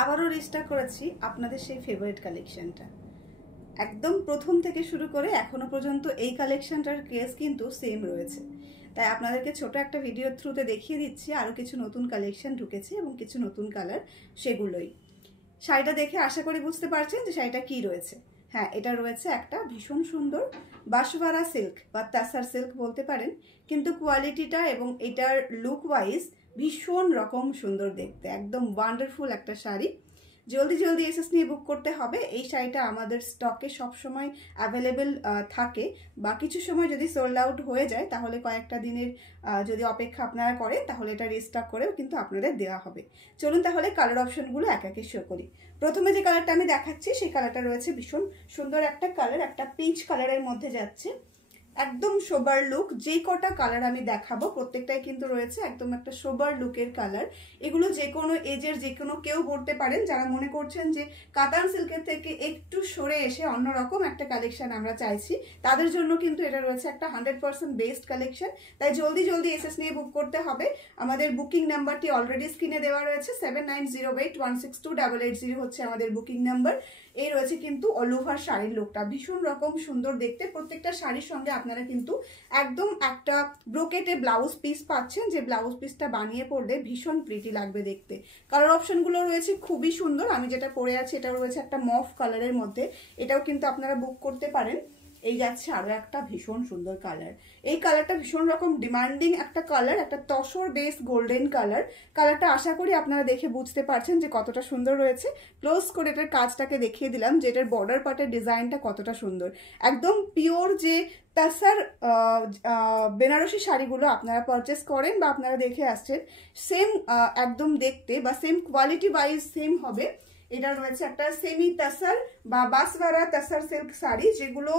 আবারও রিস্টক করেছি আপনাদের সেই ফেভারিট কালেকশনটা। একদম প্রথম থেকে শুরু করে এখনো পর্যন্ত এই কালেকশনটার ক্রেজ কিন্তু সেম রয়েছে। তাই আপনাদেরকে ছোট একটা ভিডিওর থ্রুতে দেখিয়ে দিচ্ছি আরও কিছু নতুন কালেকশন ঢুকেছে এবং কিছু নতুন কালার, সেগুলোই। শাড়িটা দেখে আশা করি বুঝতে পারছেন যে শাড়িটা কি রয়েছে। হ্যাঁ, এটা রয়েছে একটা ভীষণ সুন্দর বাঁশবারা সিল্ক বা তাসার সিল্ক বলতে পারেন, কিন্তু কোয়ালিটিটা এবং এটার লুক ওয়াইজ ভীষণ রকম সুন্দর দেখতে, একদম ওয়ান্ডারফুল একটা শাড়ি। জলদি জলদি এসএস নিয়ে বুক করতে হবে। এই শাড়িটা আমাদের স্টকে সবসময় অ্যাভেলেবেল থাকে, বা কিছু সময় যদি সোল্ড আউট হয়ে যায় তাহলে কয়েকটা দিনের যদি অপেক্ষা আপনারা করেন তাহলে এটা রিস্টক করেও কিন্তু আপনাদের দেওয়া হবে। চলুন তাহলে কালার অপশনগুলো এক একে শো করি। প্রথমে যে কালারটা আমি দেখাচ্ছি সেই কালারটা রয়েছে ভীষণ সুন্দর একটা কালার, একটা পিচ কালারের মধ্যে যাচ্ছে, একদম সোবার লুক। যে কটা কালার আমি দেখাবো প্রত্যেকটাই কিন্তু রয়েছে একদম একটা সোবার লুকের কালার। এগুলো যে কোনো এজের যে কোনো কেউ পরতে পারেন, যারা মনে করছেন যে কাতান সিল্কের থেকে একটু সরে এসে অন্যরকম একটা কালেকশন আমরা চাইছি, তাদের জন্য কিন্তু এটা রয়েছে একটা 100% বেস্ট কালেকশন। তাই জলদি জলদি এসএস নিয়ে বুক করতে হবে। আমাদের বুকিং নাম্বারটি অলরেডি স্ক্রিনে দেওয়া রয়েছে, 7908162880 হচ্ছে আমাদের বুকিং নাম্বার। এই রয়েছে কিন্তু অল ওভার শাড়ির লুকটা ভীষণ রকম সুন্দর দেখতে। প্রত্যেকটা শাড়ির সঙ্গে আপনারা কিন্তু একদম একটা ব্রোকেটে ব্লাউজ পিস পাচ্ছেন, যে ব্লাউজ পিসটা বানিয়ে পরলে ভীষণ প্রিটি লাগবে দেখতে। কালার অপশনগুলো রয়েছে খুবই সুন্দর। আমি যেটা পরে আছি এটা রয়েছে একটা মফ কালারের মধ্যে, এটাও কিন্তু আপনারা বুক করতে পারেন। এই যাচ্ছে আরো একটা ভীষণ সুন্দর কালার। এই কালারটা ভীষণ রকম ডিমান্ডিং একটা কালার, একটা তসর বেস গোল্ডেন কালার। কালারটা আশা করি আপনারা দেখে বুঝতে পারছেন যে কতটা সুন্দর রয়েছে। ক্লোজ করে এটার কাজটাকে দেখিয়ে দিলাম যে এটার বর্ডার পার্টের ডিজাইনটা কতটা সুন্দর। একদম পিওর যে তাসার বেনারসি শাড়িগুলো আপনারা পারচেস করেন বা আপনারা দেখে আসছেন, সেম একদম দেখতে বা সেম কোয়ালিটি ওয়াইজ সেম হবে। এটা রয়েছে একটা সেমি তাসার বা বাসওয়ারা তাসার সিল্ক শাড়ি, যেগুলো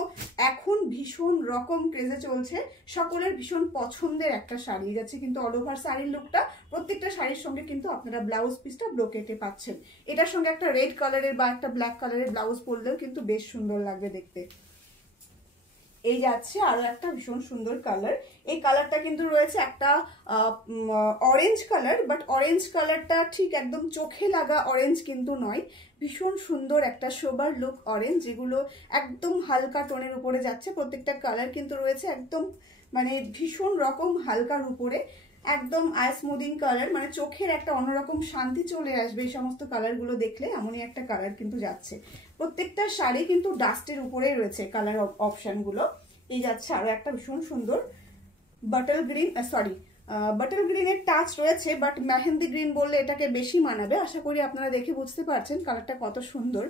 এখন ভীষণ রকম ক্রেজে চলছে, সকলের ভীষণ পছন্দের একটা শাড়ি। যাচ্ছে কিন্তু অল ওভার শাড়ির লুকটা, প্রত্যেকটা শাড়ির সঙ্গে কিন্তু আপনারা ব্লাউজ পিসটা ব্রোকেটে পাচ্ছেন। এটার সঙ্গে একটা রেড কালারের বা একটা ব্ল্যাক কালারের ব্লাউজ পরলেও কিন্তু বেশ সুন্দর লাগবে দেখতে। এই যাচ্ছে আরো একটা ভীষণ সুন্দর কালার। এই কালারটা কিন্তু রয়েছে একটা অরেঞ্জ কালার, বাট অরেঞ্জ কালারটা ঠিক একদম চোখে লাগা অরেঞ্জ কিন্তু নয়, ভীষণ সুন্দর একটা সোবার লুক অরেঞ্জ, যেগুলো একদম হালকা টোনের উপরে যাচ্ছে। প্রত্যেকটা কালার কিন্তু রয়েছে একদম মানে ভীষণ রকম হালকার উপরে, একদম আই স্মুদিং কালার, মানে চোখের একটা অন্যরকম শান্তি চলে আসবে এই সমস্ত কালারগুলো দেখলে। এমনই একটা কালার কিন্তু যাচ্ছে। প্রত্যেকটা শাড়ি কিন্তু ডাস্টের উপরেই রয়েছে কালার অপশনগুলো। এই যাচ্ছে আরো একটা ভীষণ সুন্দর বাটল গ্রিন, বাটল গ্রিনের টাচ রয়েছে, বাট মেহেন্দি গ্রিন বললে এটাকে বেশি মানাবে। আশা করি আপনারা দেখে বুঝতে পারছেন কালারটা কত সুন্দর।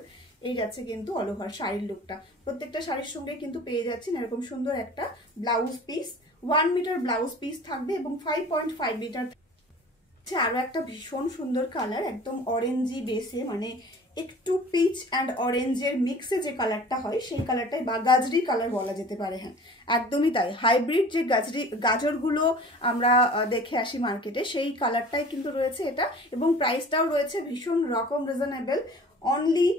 এই যাচ্ছে কিন্তু অল ওভার শাড়ির লুকটা। প্রত্যেকটা শাড়ির সঙ্গে কিন্তু পেয়ে যাচ্ছেন এরকম সুন্দর একটা blouse piece. 1 metre blouse piece থাকবে এবং 5.5 মিটার। আরো একটা ভীষণ সুন্দর কালার, একদম অরেঞ্জি বেসে, মানে একটু পিচ অ্যান্ড অরেঞ্জের মিক্সে যে কালারটা হয় সেই কালারটাই, বা গাজরি কালার বলা যেতে পারে। হ্যাঁ, একদমই তাই। হাইব্রিড যে গাজরগুলো আমরা দেখে আসি মার্কেটে, সেই কালারটাই কিন্তু রয়েছে এটা, এবং প্রাইসটাও রয়েছে ভীষণ রকম রিজনেবল। অনলি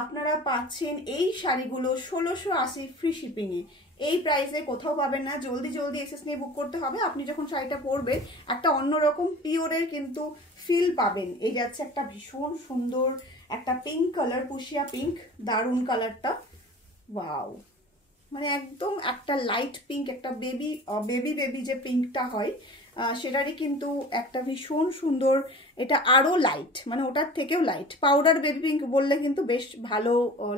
আপনারা পাচ্ছেন এই শাড়িগুলো 1680 ফ্রি শিপিংয়ে। এই প্রাইসে কোথাও পাবেন না। জলদি জলদি এসএস নিয়ে বুক করতে হবে। আপনি যখন শাড়িটা পরবেন একটা অন্যরকম পিওরের কিন্তু ফিল পাবেন। এই যাচ্ছে একটা ভীষণ সুন্দর একটা পিঙ্ক কালার, পুশিয়া পিঙ্ক, দারুণ কালারটা, ওয়াও, মানে একদম একটা লাইট পিঙ্ক, একটা বেবি বেবি যে পিঙ্কটা হয় সেটারই কিন্তু একটা ভীষণ সুন্দর, এটা আরো লাইট, মানে ওটার থেকেও লাইট। পাউডার বেবি পিঙ্ক বললে কিন্তু বেশ ভালো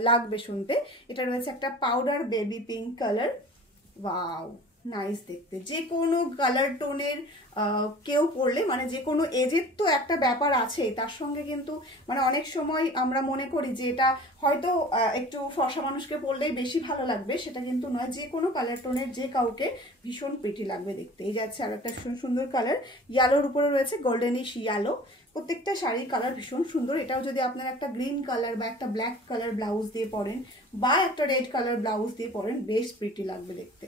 লাগবে শুনতে। এটা রয়েছে একটা powder baby pink colour, wow, nice দেখতে। যে কোনো কালার টোনের কেউ পরলে, মানে যে কোনো এজের তো একটা ব্যাপার আছে, তার সঙ্গে কিন্তু মানে অনেক সময় আমরা মনে করি যে এটা হয়তো একটু ফর্সা মানুষকে পরলেই বেশি ভালো লাগবে, সেটা কিন্তু নয়। যে কোনো কালার টোনের যে কাউকে ভীষণ প্রিটি লাগবে দেখতে। এই যাচ্ছে আর একটা সুন্দর কালার, ইয়ালোর উপরে রয়েছে গোল্ডেনিশ ইয়ালো। প্রত্যেকটা শাড়ির কালার ভীষণ সুন্দর। এটাও যদি আপনারা একটা গ্রিন কালার বা একটা ব্ল্যাক কালার ব্লাউজ দিয়ে পরেন বা একটা রেড কালার ব্লাউজ দিয়ে পরেন, বেশ প্রিটি লাগবে দেখতে।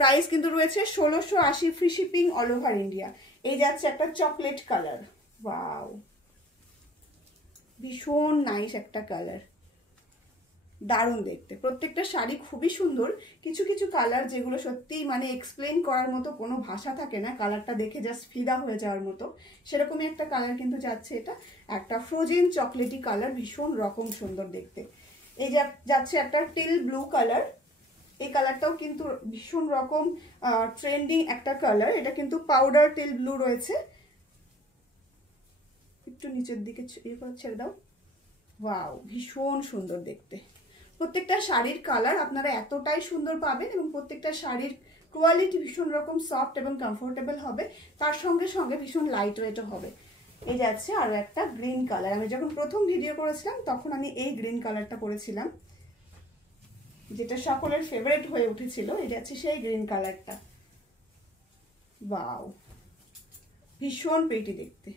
প্রাইস কিন্তু রয়েছে 1680 free shipping all over India. এই যাচ্ছে একটা চকলেট কালার, ওয়াও, ভীষণ নাইস একটা কালার, দারুণ দেখতে। প্রত্যেকটা শাড়ি খুবই সুন্দর। কিছু কিছু কালার যেগুলো সত্যিই মানে এক্সপ্লেন করার মতো কোনো ভাষা থাকে না, কালারটা দেখে জাস্ট ফিদা হয়ে যাওয়ার মতো, সেরকমই একটা কালার কিন্তু যাচ্ছে। এটা একটা ফ্রোজেন চকলেটি কালার, ভীষণ রকম সুন্দর দেখতে। এই যাচ্ছে একটা টিল ব্লু কালার। এই কালারটাও কিন্তু ভীষণ রকম ট্রেন্ডিং একটা কালার। এটা কিন্তু পাউডার টিল ব্লু রয়েছে। একটু নিচের দিকে ছেড়ে দাও। ওয়াও, ভীষণ সুন্দর দেখতে। প্রত্যেকটা শাড়ির কালার আপনারা এতটাই সুন্দর পাবেন এবং প্রত্যেকটা শাড়ির কোয়ালিটি ভীষণ রকম সফট এবং কমফোর্টেবল হবে, তার সঙ্গে সঙ্গে ভীষণ লাইট ওয়েটও হবে। এই যাচ্ছে আরো একটা গ্রিন কালার। আমি যখন প্রথম ভিডিও করেছিলাম তখন আমি এই গ্রিন কালারটা করেছিলাম, যেটা সকলের ফেভারিট হয়ে উঠেছিল। এই যাচ্ছে সেই গ্রিন কালারটা। ওয়াও, ভীষণ প্রিটি দেখতে।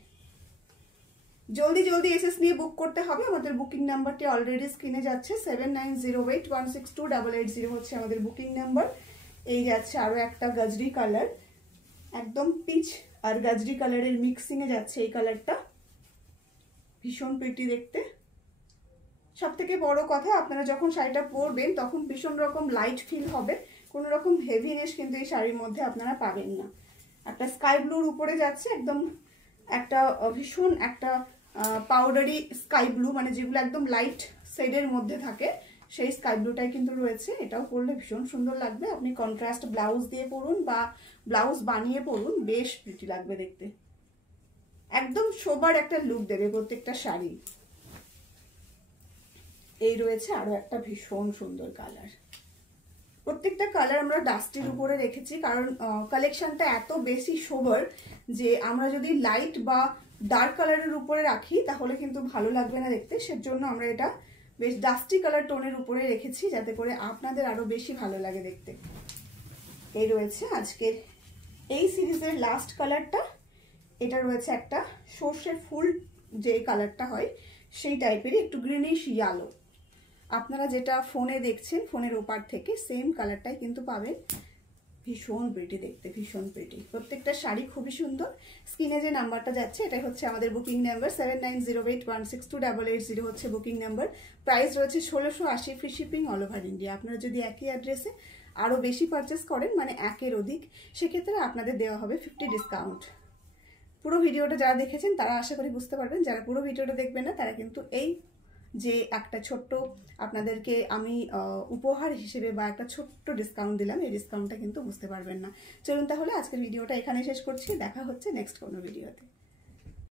জলদি জলদি এসএস নিয়ে বুক করতে হবে। আমাদের বুকিং নাম্বারটি অলরেডি স্ক্রিনে যাচ্ছে, 7908162880 হচ্ছে আমাদের বুকিং নাম্বার। এই যাচ্ছে আরো একটা গাজরি কালার, একদম পিচ আর গাজরি কালারের মিক্সিং এ যাচ্ছে এই কালারটা, ভীষণ প্রিটি দেখতে। সব থেকে বড় কথা, আপনারা যখন শাড়িটা পরবেন তখন ভীষণ রকম লাইট ফিল হবে, কোনো রকম হেভিনেস কিন্তু এই শাড়ির মধ্যে আপনারা পাবেন না। একটা স্কাই ব্লুর উপরে যাচ্ছে, একদম একটা ভীষণ একটা পাউডারি স্কাই ব্লু, মানে যেগুলো একদম লাইট শেডের মধ্যে থাকে সেই স্কাই ব্লুটাই কিন্তু রয়েছে। এটাও পরলে ভীষণ সুন্দর লাগবে। আপনি কন্ট্রাস্ট ব্লাউজ দিয়ে পরুন বা ব্লাউজ বানিয়ে পরুন, বেশ প্রিটি লাগবে দেখতে। একদম সোবার একটা লুক দেবে প্রত্যেকটা শাড়ি। এই রয়েছে আরো একটা ভীষণ সুন্দর কালার। প্রত্যেকটা কালার আমরা ডাস্টের উপরে রেখেছি, কারণ কালেকশনটা এত বেশি সোবার যে আমরা যদি লাইট বা ডার্ক কালারের উপরে রাখি তাহলে কিন্তু ভালো লাগবে না দেখতে। সেজন্য আমরা এটা বেশ ডাস্টি কালার টোনের উপরে রেখেছি, যাতে করে আপনাদের আরো বেশি ভালো লাগে দেখতে। এই রয়েছে আজকের এই সিরিজের লাস্ট কালারটা। এটা রয়েছে একটা সর্ষে ফুল যে কালারটা হয় সেই টাইপেরই, একটু গ্রিনিশ ইয়েলো। আপনারা যেটা ফোনে দেখছেন ফোনের ওপার থেকে সেম কালারটাই কিন্তু পাবেন। ভীষণ প্রিটি দেখতে, ভীষণ প্রিটি। প্রত্যেকটা শাড়ি খুবই সুন্দর। স্ক্রিনে যে নাম্বারটা যাচ্ছে এটাই হচ্ছে আমাদের বুকিং নাম্বার, 7908162880 হচ্ছে বুকিং নাম্বার। প্রাইস রয়েছে 1680, free shipping all over India. আপনারা যদি একই অ্যাড্রেসে আরও বেশি পারচেস করেন, মানে একের অধিক, সেক্ষেত্রে আপনাদের দেওয়া হবে 50 ডিসকাউন্ট। পুরো ভিডিওটা যারা দেখেছেন তারা আশা করি বুঝতে পারবেন, যারা পুরো ভিডিওটা দেখবেন না তারা কিন্তু এই যে একটা ছোট্ট আপনাদেরকে আমি উপহার হিসেবে বা একটা ছোট্ট ডিসকাউন্ট দিলাম, এই ডিসকাউন্টটা কিন্তু বুঝতে পারবেন না। চলুন তাহলে আজকের ভিডিওটা এখানে শেষ করছি, দেখা হচ্ছে নেক্সট কোনো ভিডিওতে।